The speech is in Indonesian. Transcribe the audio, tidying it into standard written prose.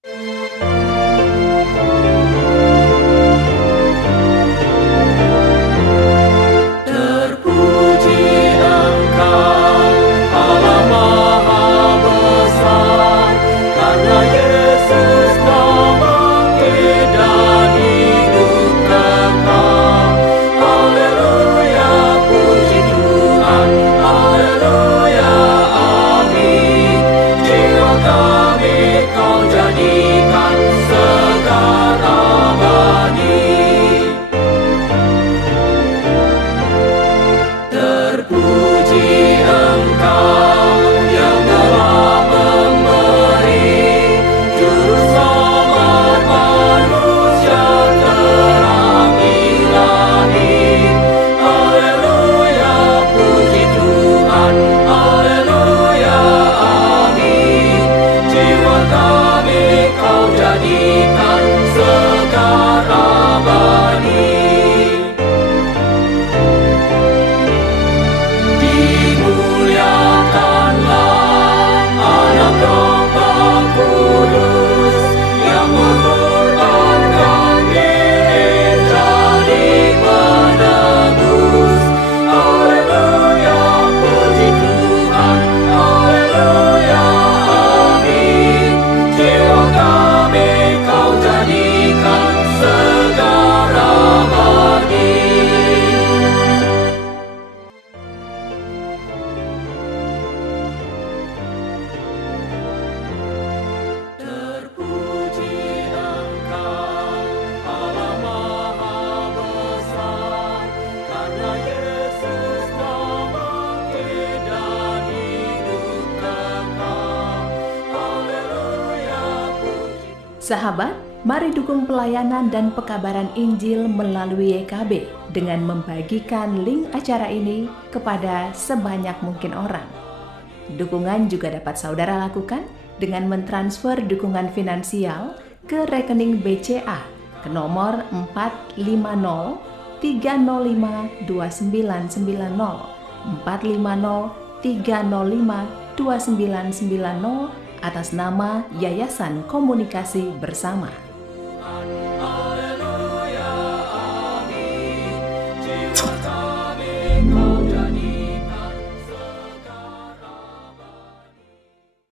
Terpuji Engkau, Allah Maha Besar, karena Yesus telah bangkit dan hidup kekal. Haleluya, puji Tuhan, haleluya, amin. Jiwa kami Kau jadikan segar abadi. Terpuji Engkau yang telah memberi juru selamat manusia terang ilahi. Haleluya, puji Tuhan, haleluya, amin. Jiwa kami Kau jadikan segar abadi. Dimuliakanlah Anak Domba Kudus yang mengorbankan diri jadi penebus. Haleluya, puji Tuhan, haleluya, amin. Jiwa kami Kau jadikan segar abadi. Terpuji Engkau, Allah Maha Besar, karena Yesus telah bangkit dan hidup kekal. Haleluya, puji. Sahabat, mari dukung pelayanan dan pekabaran Injil melalui YKB dengan membagikan link acara ini kepada sebanyak mungkin orang. Dukungan juga dapat saudara lakukan dengan mentransfer dukungan finansial ke rekening BCA ke nomor 450 305 2990 450 305 2990 atas nama Yayasan Komunikasi Bersama.